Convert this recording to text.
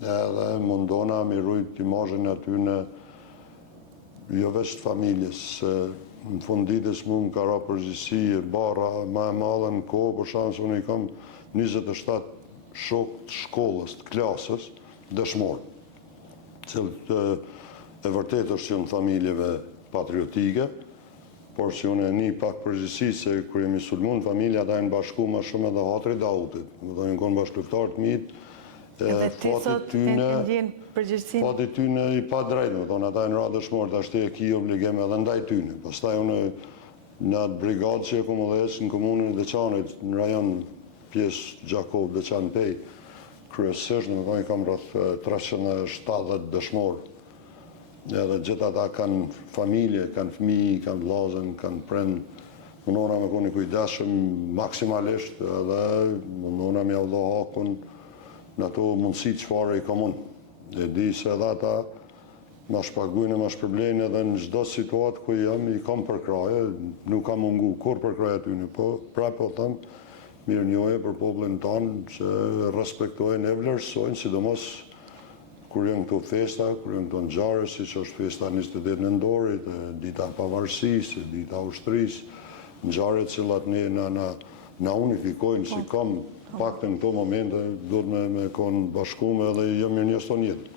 edhe mundona me rujt imazhin aty në jo veç të familjes, se në fund ditës mu më ka ra përgjithësi e barra ma e madhe në kohë, për shkak se unë i kam 27 shok të shkollës, të klasës, dëshmor, cilët e vërtet është që në familjeve patriotike, por që unë e një pak përgjithësi se kër jemi sulmun, familja da e në bashku ma shumë edhe Hatri Dautit, më do një konë bashkëluftar të mitë, edhe ti sot e ndjen përgjithësinë? Fati tyne i pa drejtë, më thonë, ata e në ra dëshmorë, të ashtë e ki obligim edhe ndaj tyne. Pastaj unë në atë brigadë që e ku më dhejës në komunën e Deçanit, në rajon pjesë Gjakov, Deçan Pej, kryesisht, më thonë, i kam rrëth 370 dëshmorë. Edhe gjithë ata kanë familje, kanë fëmijë, kanë vllazën, kanë prindë. Mundona me koni kujdesshëm maksimalisht edhe mundona me avdo hakun në ato mundësi çfarë i kam unë. E di se edhe ata ma shpagujnë e ma shpërblejnë edhe në çdo situatë ku jam, i kam përkraje, nuk kam mungu kur përkraje aty në po, po thëmë, mirë njohje për popullin tonë që respektojnë e vlerësojnë, sidomos kur janë këto festa, kur janë këto ngjarje, siç është festa 28 nëntorit, dita pavarësisë, dita ushtrisë, ngjarje të cilat ne na unifikojnë si kom paktën në këto momente, duhet me konë bashkume edhe jo mirë njës të njetë.